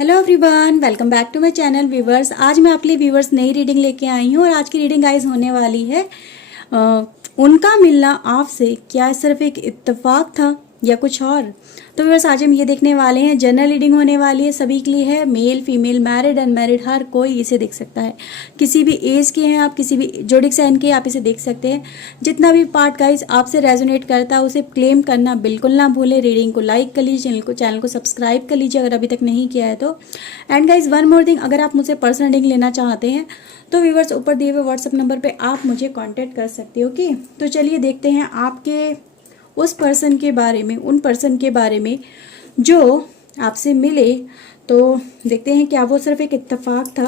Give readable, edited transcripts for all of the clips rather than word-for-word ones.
Hello everyone, welcome back to my channel viewers. आज मैं आपके लिए व्यूवर्स नई रीडिंग लेके आई हूँ और आज की रीडिंग गाइस होने वाली है उनका मिलना आपसे क्या सिर्फ एक इत्तेफाक था या कुछ और। तो व्यूवर्स आज हम ये देखने वाले हैं, जनरल रीडिंग होने वाली है, सभी के लिए है, मेल फीमेल मैरिड अनमैरिड हर कोई इसे देख सकता है। किसी भी एज के हैं आप, किसी भी जोडिक साइन के आप इसे देख सकते हैं। जितना भी पार्ट गाइस आपसे रेजोनेट करता है उसे क्लेम करना बिल्कुल ना भूले। रीडिंग को लाइक कर लीजिए, चैनल को सब्सक्राइब कर लीजिए अगर अभी तक नहीं किया है तो। And guys one more thing, अगर आप मुझसे पर्सनल रीडिंग लेना चाहते हैं तो व्यूवर्स ऊपर दिए हुए व्हाट्सएप नंबर पे आप मुझे कांटेक्ट कर सकते हो। ओके, तो चलिए देखते हैं आपके उस पर्सन के बारे में, उन पर्सन के बारे में जो आपसे मिले। तो देखते हैं क्या वो सिर्फ एक इत्तेफाक था।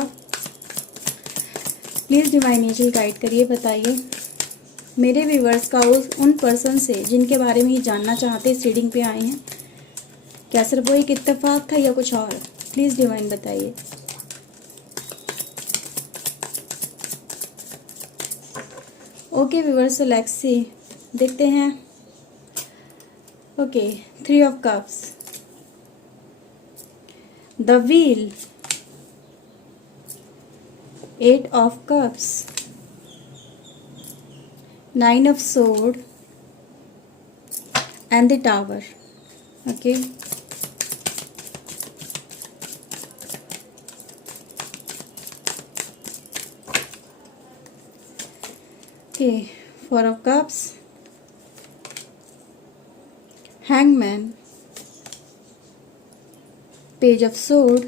प्लीज़ डिवाइन एंजल गाइड करिए, बताइए मेरे व्यूवर्स का उन पर्सन से जिनके बारे में ये जानना चाहते इस रीडिंग पे आए हैं, क्या सिर्फ वो एक इत्तेफाक था या कुछ और। प्लीज़ डिवाइन बताइए। Okay viewers, so let's see, देखते हैं। Okay, 3 of cups, the wheel, 8 of cups, 9 of sword and the tower. Okay, okay, 4 of cups, hangman, page of sword,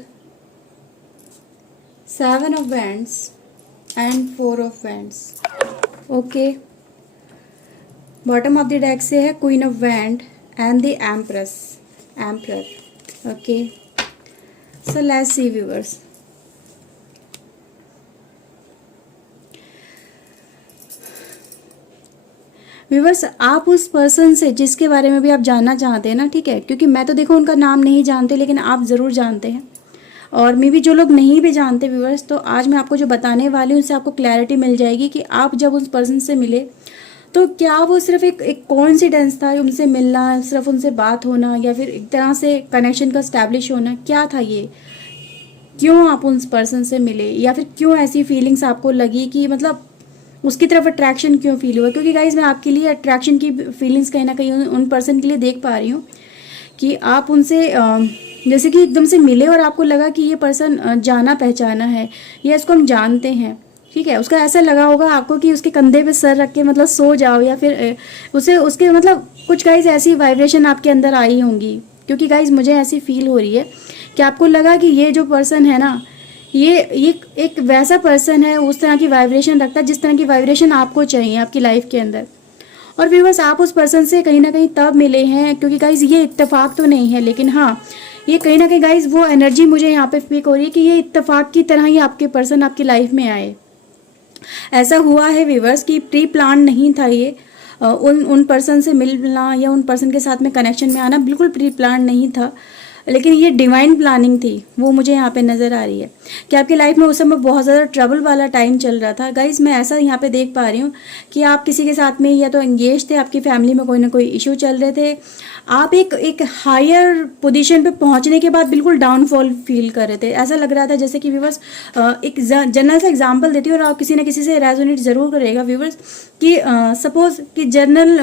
7 of wands and 4 of wands. Okay, bottom of the deck से है queen of wand and the emperor. Okay, so let's see viewers. Viewers, आप उस person से जिसके बारे में भी आप जानना चाहते हैं ना, ठीक है, क्योंकि मैं तो देखो उनका नाम नहीं जानते लेकिन आप ज़रूर जानते हैं, और मे भी जो लोग नहीं भी जानते व्यूअर्स, तो आज मैं आपको जो बताने वाली हूँ उससे आपको क्लैरिटी मिल जाएगी कि आप जब उस पर्सन से मिले तो क्या वो सिर्फ एक कोइंसिडेंस था, उनसे मिलना, सिर्फ उनसे बात होना, या फिर एक तरह से कनेक्शन का स्टैब्लिश होना, क्या था ये, क्यों आप उस पर्सन से मिले, या फिर क्यों ऐसी फीलिंग्स आपको लगी कि मतलब उसकी तरफ अट्रैक्शन क्यों फील हुआ। क्योंकि गाइज मैं आपके लिए अट्रैक्शन की फीलिंग्स कहीं ना कहीं उन पर्सन के लिए देख पा रही हूँ कि आप उनसे जैसे कि एकदम से मिले और आपको लगा कि ये पर्सन जाना पहचाना है या इसको हम जानते हैं, ठीक है। उसका ऐसा लगा होगा आपको कि उसके कंधे पे सर रख के मतलब सो जाओ, या फिर उसे उसके मतलब कुछ गाइज ऐसी वाइब्रेशन आपके अंदर आई होंगी। क्योंकि गाइज मुझे ऐसी फील हो रही है कि आपको लगा कि ये जो पर्सन है ना, ये एक वैसा पर्सन है, उस तरह की वाइब्रेशन रखता है जिस तरह की वाइब्रेशन आपको चाहिए आपकी लाइफ के अंदर। और व्यूअर्स, आप उस पर्सन से कहीं ना कहीं तब मिले हैं क्योंकि गाइज ये इत्तेफाक तो नहीं है, लेकिन हाँ ये कहीं ना कहीं गाइज वो एनर्जी मुझे यहाँ पे फील हो रही है कि ये इत्तेफाक की तरह ही आपके पर्सन आपकी लाइफ में आए। ऐसा हुआ है व्यूअर्स कि प्री प्लान नहीं था ये। उन पर्सन से मिलना या उन पर्सन के साथ में कनेक्शन में आना बिल्कुल प्री प्लान नहीं था, लेकिन ये डिवाइन प्लानिंग थी, वो मुझे यहाँ पे नज़र आ रही है कि आपकी लाइफ में उस समय बहुत ज़्यादा ट्रबल वाला टाइम चल रहा था। गाइज मैं ऐसा यहाँ पे देख पा रही हूँ कि आप किसी के साथ में या तो एंगेज थे, आपकी फैमिली में कोई ना कोई इशू चल रहे थे, आप एक हायर पोजीशन पे पहुंचने के बाद बिल्कुल डाउनफॉल फील कर रहे थे। ऐसा लग रहा था जैसे कि व्यूवर्स एक जनरल सा एग्जांपल देती हूँ और आप किसी ना किसी से रेजोनेट ज़रूर करेगा व्यूवर्स कि सपोज कि जनरल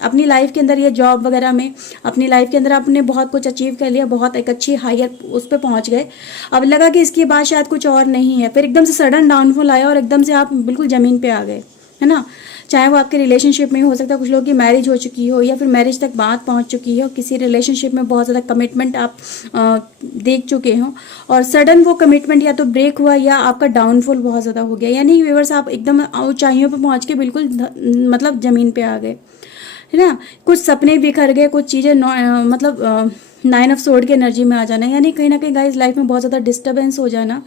अपनी लाइफ के अंदर या जॉब वगैरह में अपनी लाइफ के अंदर आपने बहुत कुछ अचीव कर लिया, बहुत एक अच्छी हायर उस पर पहुँच गए, अब लगा कि इसके बाद शायद कुछ और नहीं है, फिर एकदम से सडन डाउनफॉल आया और एकदम से आप बिल्कुल ज़मीन पे आ गए, है ना। चाहे वो आपके रिलेशनशिप में हो सकता है, कुछ लोगों की मैरिज हो चुकी हो या फिर मैरिज तक बात पहुंच चुकी हो, किसी रिलेशनशिप में बहुत ज़्यादा कमिटमेंट आप देख चुके हो और सडन वो कमिटमेंट या तो ब्रेक हुआ या आपका डाउनफॉल बहुत ज़्यादा हो गया, यानी व्यूअर्स आप एकदम ऊंचाइयों पर पहुंच के बिल्कुल मतलब ज़मीन पे आ गए, है ना। कुछ सपने बिखर गए, कुछ चीज़ें मतलब 9 ऑफ स्वॉर्ड की एनर्जी में आ जाना, यानी कहीं ना कहीं गाइस लाइफ में बहुत ज़्यादा डिस्टर्बेंस हो जाना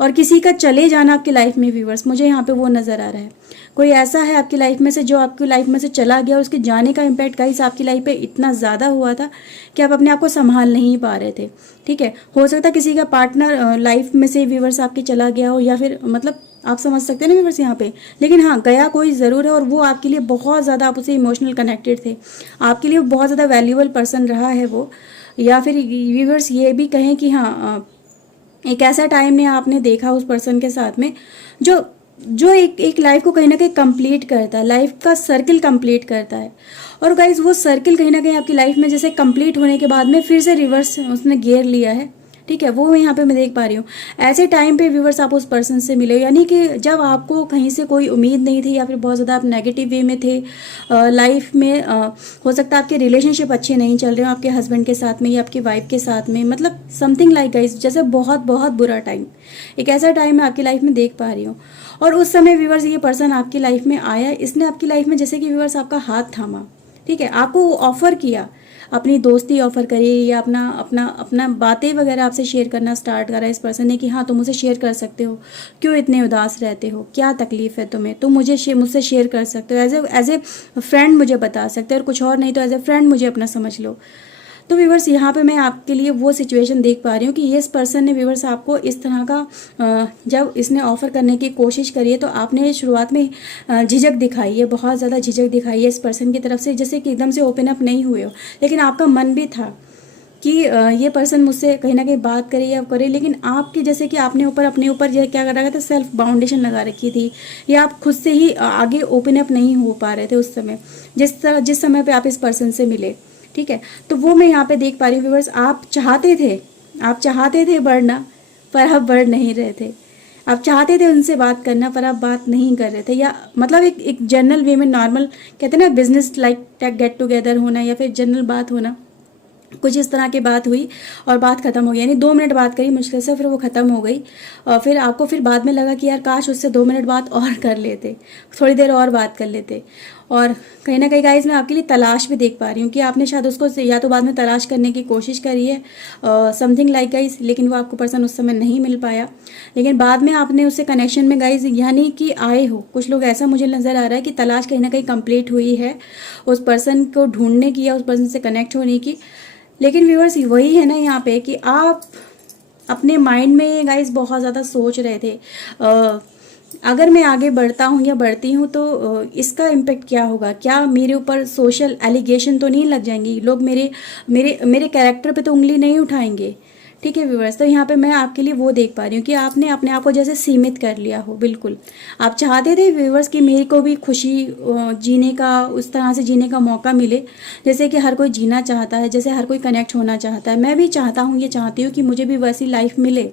और किसी का चले जाना आपकी लाइफ में व्यूअर्स, मुझे यहाँ पे वो नज़र आ रहा है। कोई ऐसा है आपकी लाइफ में से जो आपकी लाइफ में से चला गया, उसके जाने का इम्पैक्ट गाइस आपकी लाइफ पे इतना ज़्यादा हुआ था कि आप अपने आप को संभाल नहीं पा रहे थे, ठीक है। हो सकता है किसी का पार्टनर लाइफ में से व्यूअर्स आपके चला गया हो, या फिर मतलब आप समझ सकते हैं ना व्यूअर्स यहाँ पे, लेकिन हाँ गया कोई ज़रूर है और वो आपके लिए बहुत ज़्यादा, आप उसे इमोशनल कनेक्टेड थे, आपके लिए बहुत ज़्यादा वैल्यूएबल पर्सन रहा है वो। या फिर व्यूअर्स ये भी कहें कि हाँ एक ऐसा टाइम में आपने देखा उस पर्सन के साथ में जो जो एक लाइफ को कहीं ना कहीं कंप्लीट करता है, लाइफ का सर्किल कंप्लीट करता है। और गाइज वो सर्किल कहीं ना कहीं आपकी लाइफ में जैसे कंप्लीट होने के बाद में फिर से रिवर्स उसने गियर लिया है, ठीक है, वो यहाँ पे मैं देख पा रही हूँ। ऐसे टाइम पे व्यूवर्स आप उस पर्सन से मिले, यानी कि जब आपको कहीं से कोई उम्मीद नहीं थी या फिर बहुत ज़्यादा आप नेगेटिव वे में थे लाइफ में, हो सकता है आपके रिलेशनशिप अच्छे नहीं चल रहे हो आपके हस्बैंड के साथ में या आपकी वाइफ के साथ में, मतलब समथिंग लाइक गाइस, जैसे बहुत बहुत बुरा टाइम, एक ऐसा टाइम मैं आपकी लाइफ में देख पा रही हूँ। और उस समय व्यूवर्स ये पर्सन आपकी लाइफ में आया, इसने आपकी लाइफ में जैसे कि व्यूवर्स आपका हाथ थामा, ठीक है, आपको ऑफर किया, अपनी दोस्ती ऑफर करी या अपना अपना अपना बातें वगैरह आपसे शेयर करना स्टार्ट करा इस पर्सन ने कि हाँ तुम मुझसे शेयर कर सकते हो, क्यों इतने उदास रहते हो, क्या तकलीफ है तुम्हें, तुम मुझसे शेयर कर सकते हो, एज ए फ्रेंड मुझे बता सकते हो, और कुछ और नहीं तो एज ए फ्रेंड मुझे अपना समझ लो। तो व्यूवर्स यहाँ पे मैं आपके लिए वो सिचुएशन देख पा रही हूँ कि ये इस पर्सन ने व्यूवर्स आपको इस तरह का जब इसने ऑफर करने की कोशिश करी है तो आपने शुरुआत में झिझक दिखाई है, बहुत ज़्यादा झिझक दिखाई है इस पर्सन की तरफ से, जैसे कि एकदम से ओपन अप नहीं हुए हो, लेकिन आपका मन भी था कि ये पर्सन मुझसे कहीं ना कहीं बात करे या करे, लेकिन आपके जैसे कि आपने अपने ऊपर क्या कर रखा था, सेल्फ बाउंडेशन लगा रखी थी, या आप खुद से ही आगे ओपन अप नहीं हो पा रहे थे उस समय, जिस समय पे आप इस पर्सन से मिले, ठीक है। तो वो मैं यहाँ पे देख पा रही हूँ व्यूवर्स, आप चाहते थे बढ़ना पर आप बढ़ नहीं रहे थे, आप चाहते थे उनसे बात करना पर आप बात नहीं कर रहे थे, या मतलब एक जनरल वे में नॉर्मल कहते हैं ना बिजनेस लाइक गेट टुगेदर होना या फिर जनरल बात होना, कुछ इस तरह की बात हुई और बात खत्म हो गई, यानी 2 मिनट बात करी मुश्किल से, फिर वो खत्म हो गई। और फिर आपको फिर बाद में लगा कि यार काश उससे 2 मिनट बात और कर लेते, थोड़ी देर और बात कर लेते। और कहीं ना कहीं गाइस मैं आपके लिए तलाश भी देख पा रही हूँ कि आपने शायद उसको या तो बाद में तलाश करने की कोशिश करी है समथिंग लाइक गाइस, लेकिन वो आपको पर्सन उस समय नहीं मिल पाया, लेकिन बाद में आपने उससे कनेक्शन में गाइस यानी कि आए हो। कुछ लोग ऐसा मुझे नज़र आ रहा है कि तलाश कहीं ना कहीं कंप्लीट हुई है उस पर्सन को ढूंढने की या उस पर्सन से कनेक्ट होने की, लेकिन व्यूअर्स वही है ना यहाँ पे कि आप अपने माइंड में गाइस बहुत ज़्यादा सोच रहे थे अगर मैं आगे बढ़ता हूँ या बढ़ती हूँ तो इसका इम्पेक्ट क्या होगा, क्या मेरे ऊपर सोशल एलिगेशन तो नहीं लग जाएंगी, लोग मेरे मेरे मेरे कैरेक्टर पे तो उंगली नहीं उठाएंगे, ठीक है व्यूअर्स। तो यहाँ पे मैं आपके लिए वो देख पा रही हूँ कि आपने अपने आप को जैसे सीमित कर लिया हो। बिल्कुल आप चाहते थे व्यूअर्स कि मेरे को भी खुशी जीने का, उस तरह से जीने का मौका मिले जैसे कि हर कोई जीना चाहता है, जैसे हर कोई कनेक्ट होना चाहता है। मैं भी चाहता हूँ, ये चाहती हूँ कि मुझे भी वैसी लाइफ मिले,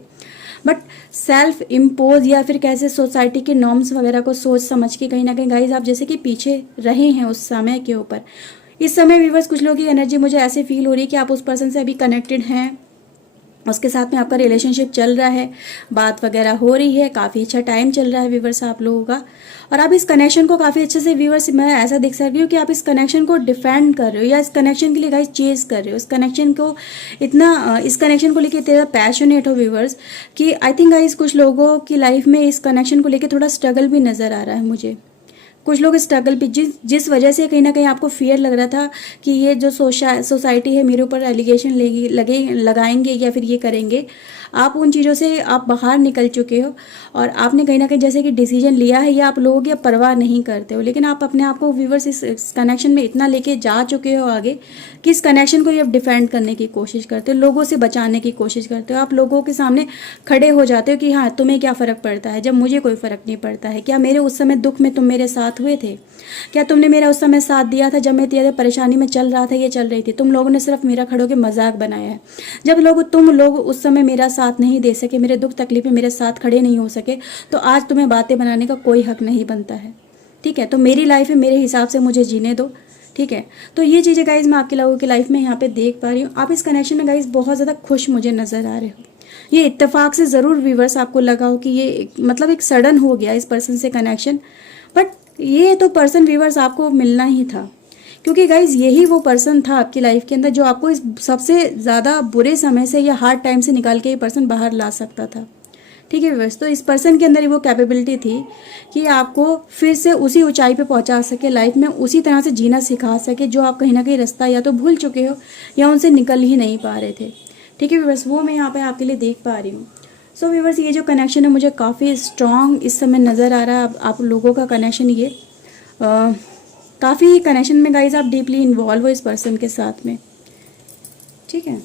बट सेल्फ इम्पोज या फिर कैसे सोसाइटी के नॉर्म्स वगैरह को सोच समझ के कहीं ना कहीं गाइज आप जैसे कि पीछे रहे हैं उस समय के ऊपर। इस समय व्यूअर्स कुछ लोगों की एनर्जी मुझे ऐसे फील हो रही है कि आप उस पर्सन से अभी कनेक्टेड हैं, उसके साथ में आपका रिलेशनशिप चल रहा है, बात वगैरह हो रही है, काफ़ी अच्छा टाइम चल रहा है व्यूवर्स आप लोगों का, और आप इस कनेक्शन को काफ़ी अच्छे से व्यूवर्स मैं ऐसा देख सकती हूँ कि आप इस कनेक्शन को डिफेंड कर रहे हो या इस कनेक्शन के लिए गाइस चेज कर रहे हो, इस कनेक्शन को लेके इतना पैशनेट हो व्यूवर्स कि आई थिंक गाइस कुछ लोगों की लाइफ में इस कनेक्शन को लेके थोड़ा स्ट्रगल भी नज़र आ रहा है मुझे। कुछ लोग स्ट्रगल भी जिस वजह से कहीं ना कहीं आपको फियर लग रहा था कि ये जो सोसाइटी है मेरे ऊपर एलिगेशन लगाएंगे या फिर ये करेंगे, आप उन चीज़ों से आप बाहर निकल चुके हो और आपने कहीं ना कहीं जैसे कि डिसीजन लिया है या आप लोगों की परवाह नहीं करते हो, लेकिन आप अपने आप को व्यूवर्स इस कनेक्शन में इतना लेके जा चुके हो आगे कि इस कनेक्शन को आप डिफेंड करने की कोशिश करते हो, लोगों से बचाने की कोशिश करते हो, आप लोगों के सामने खड़े हो जाते हो कि हाँ तुम्हें क्या फ़र्क पड़ता है जब मुझे कोई फ़र्क नहीं पड़ता है, क्या मेरे उस समय दुख में तुम मेरे साथ हुए थे, क्या तुमने मेरा उस समय साथ दिया था जब मैं तेरे परेशानी में चल रहा था, ये चल रही थी, तुम लोगों ने सिर्फ मेरा खड़े होकर मजाक बनाया है। जब तुम लोग उस समय मेरा साथ नहीं दे सके, मेरे दुख तकलीफ में मेरे साथ खड़े नहीं हो सके, तो आज तुम्हें बातें बनाने का कोई हक नहीं बनता है, ठीक है। तो मेरी लाइफ है, मेरे हिसाब से मुझे जीने दो, ठीक है। तो ये चीज़ें गाइज मैं आपके लोगों की लाइफ में यहाँ पे देख पा रही हूँ। आप इस कनेक्शन में गाइज बहुत ज़्यादा खुश मुझे नज़र आ रहे हो। ये इत्तेफाक से ज़रूर व्यूवर्स आपको लगा हो कि ये मतलब एक सडन हो गया इस पर्सन से कनेक्शन, बट ये तो पर्सन व्यूवर्स आपको मिलना ही था, क्योंकि गाइज यही वो पर्सन था आपकी लाइफ के अंदर जो आपको इस सबसे ज़्यादा बुरे समय से या हार्ड टाइम से निकाल के ये पर्सन बाहर ला सकता था, ठीक है व्यूअर्स। तो इस पर्सन के अंदर वो कैपेबिलिटी थी कि आपको फिर से उसी ऊंचाई पे पहुंचा सके, लाइफ में उसी तरह से जीना सिखा सके जो आप कहीं ना कहीं रास्ता या तो भूल चुके हो या उनसे निकल ही नहीं पा रहे थे, ठीक है व्यूअर्स। वो मैं यहाँ पे आपके लिए देख पा रही हूँ। सो व्यूअर्स ये जो कनेक्शन है मुझे काफ़ी स्ट्रॉन्ग इस समय नज़र आ रहा है। आप लोगों का कनेक्शन ये काफ़ी कनेक्शन में गाइज आप डीपली इन्वॉल्व हो इस पर्सन के साथ में, ठीक ठीक है।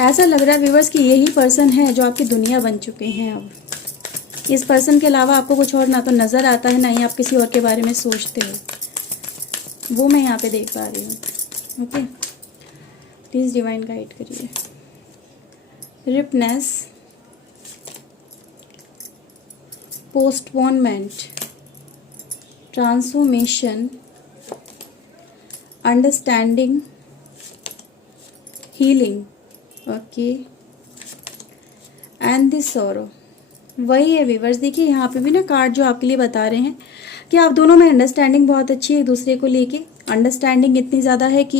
ऐसा लग रहा है व्यूअर्स कि यही पर्सन है जो आपकी दुनिया बन चुके हैं अब। इस पर्सन के अलावा आपको कुछ और ना तो नज़र आता है, ना ही आप किसी और के बारे में सोचते हो, वो मैं यहाँ पे देख पा रही हूँ। ओके, प्लीज़ डिवाइन गाइड करिए। Ripeness, postponement, transformation, understanding, healing, okay, and the sorrow. वही है व्यूअर्स, देखिए यहाँ पे भी ना कार्ड जो आपके लिए बता रहे हैं कि आप दोनों में अंडरस्टैंडिंग बहुत अच्छी है एक दूसरे को लेके। अंडरस्टैंडिंग इतनी ज़्यादा है कि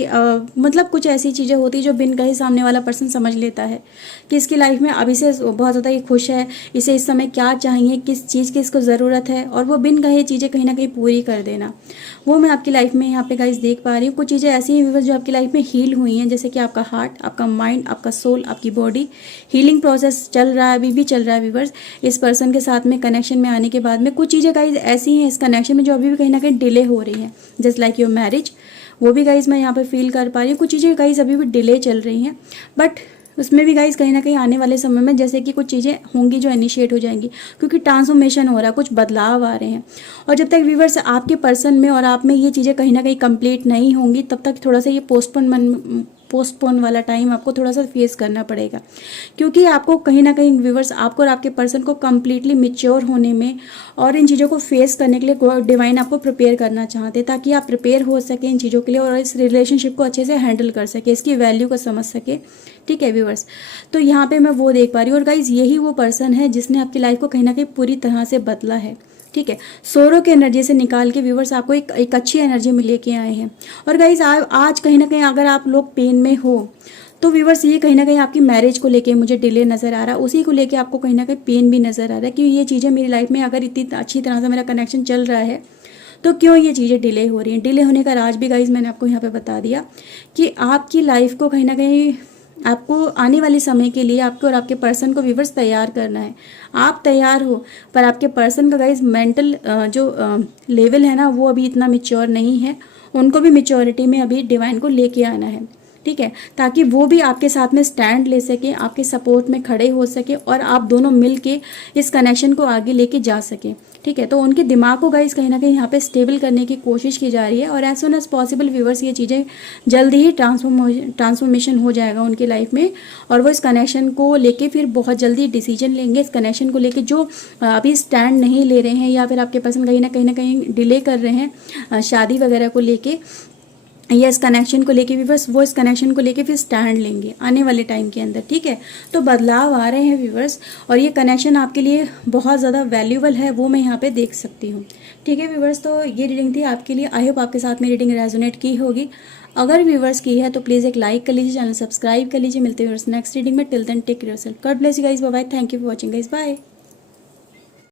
मतलब कुछ ऐसी चीज़ें होती जो बिन कहे सामने वाला पर्सन समझ लेता है कि इसकी लाइफ में अभी से बहुत ज़्यादा ये खुश है, इसे इस समय क्या चाहिए, किस चीज़ की इसको ज़रूरत है, और वो बिन कहे चीज़ें कहीं ना कहीं पूरी कर देना, वो मैं आपकी लाइफ में यहाँ पे गाइस देख पा रही हूँ। कुछ चीज़ें ऐसी हैं व्यूअर्स जो आपकी लाइफ में हील हुई हैं, जैसे कि आपका हार्ट, आपका माइंड, आपका सोल, आपकी बॉडी, हीलिंग प्रोसेस चल रहा है, अभी भी चल रहा है व्यूअर्स। इस पर्सन के साथ में कनेक्शन में आने के बाद में कुछ चीज़ें गाइस ऐसी हैं इस कनेक्शन में जो अभी भी कहीं ना कहीं डिले हो रही हैं, जस्ट लाइक योर मैरिज, वो भी गाइस मैं यहाँ पे फील कर पा रही हूँ। कुछ चीज़ें गाइस अभी भी डिले चल रही हैं, बट उसमें भी गाइस कहीं ना कहीं आने वाले समय में जैसे कि कुछ चीज़ें होंगी जो इनिशिएट हो जाएंगी, क्योंकि ट्रांसफॉर्मेशन हो रहा है, कुछ बदलाव आ रहे हैं। और जब तक व्यूवर्स आपके पर्सन में और आप में ये चीज़ें कहीं ना कहीं कंप्लीट नहीं होंगी, तब तक थोड़ा सा ये पोस्टपोन वाला टाइम आपको थोड़ा सा फेस करना पड़ेगा, क्योंकि आपको कहीं ना कहीं व्यूवर्स, आपको और आपके पर्सन को कम्प्लीटली मेच्योर होने में और इन चीज़ों को फेस करने के लिए डिवाइन आपको प्रिपेयर करना चाहते हैं, ताकि आप प्रिपेयर हो सके इन चीज़ों के लिए और इस रिलेशनशिप को अच्छे से हैंडल कर सके, इसकी वैल्यू को समझ सके। ठीक है व्यूवर्स, तो यहाँ पे मैं वो देख पा रही हूँ। और गाइज यही वो पर्सन है जिसने आपकी लाइफ को कहीं ना कहीं पूरी तरह से बदला है। ठीक है, सोरो के एनर्जी से निकाल के व्यूवर्स आपको एक अच्छी एनर्जी में लेके आए हैं। और गाइज आज कहीं ना कहीं अगर आप लोग पेन में हो तो व्यूवर्स ये कहीं ना कहीं आपकी मैरिज को लेके मुझे डिले नज़र आ रहा है, उसी को लेके आपको कहीं ना कहीं पेन भी नज़र आ रहा है कि ये चीज़ें मेरी लाइफ में अगर इतनी अच्छी तरह से मेरा कनेक्शन चल रहा है तो क्यों ये चीज़ें डिले हो रही हैं। डिले होने का राज भी गाइज मैंने आपको यहाँ पे बता दिया कि आपकी लाइफ को कहीं ना कहीं आपको आने वाले समय के लिए आपको और आपके पर्सन को व्यूवर्स तैयार करना है। आप तैयार हो, पर आपके पर्सन का गाइज मेंटल जो लेवल है ना, वो अभी इतना मेच्योर नहीं है, उनको भी मेच्योरिटी में अभी डिवाइन को लेके आना है। ठीक है, ताकि वो भी आपके साथ में स्टैंड ले सके, आपके सपोर्ट में खड़े हो सके और आप दोनों मिल के इस कनेक्शन को आगे लेके जा सके। ठीक है, तो उनके दिमाग को गाइस कहीं ना कहीं यहाँ पे स्टेबल करने की कोशिश की जा रही है, और as soon as possible viewers ये चीज़ें जल्दी ही ट्रांसफॉर्मेशन हो जाएगा उनकी लाइफ में, और वो इस कनेक्शन को लेके फिर बहुत जल्दी डिसीजन लेंगे। इस कनेक्शन को लेके जो अभी स्टैंड नहीं ले रहे हैं या फिर आपके पर्सन कहीं ना कहीं डिले कर रहे हैं शादी वगैरह को लेके या इस कनेक्शन को लेके भी, बस वो इस कनेक्शन को लेके फिर स्टैंड लेंगे आने वाले टाइम के अंदर। ठीक है, तो बदलाव आ रहे हैं व्यूवर्स, और ये कनेक्शन आपके लिए बहुत ज़्यादा वैल्यूबल है, वो मैं यहाँ पे देख सकती हूँ। ठीक है व्यूवर्स, तो ये रीडिंग थी आपके लिए। आई होप आपके साथ में रीडिंग रेजोनेट की होगी। अगर व्यूवर्स की है तो प्लीज़ एक लाइक कर लीजिए, चैनल सब्सक्राइब कर लीजिए। मिलते हैं व्यूवर्स नेक्स्ट रीडिंग में। Till then take care yourself, god bless you guys, bye bye, thank you for watching guys, bye.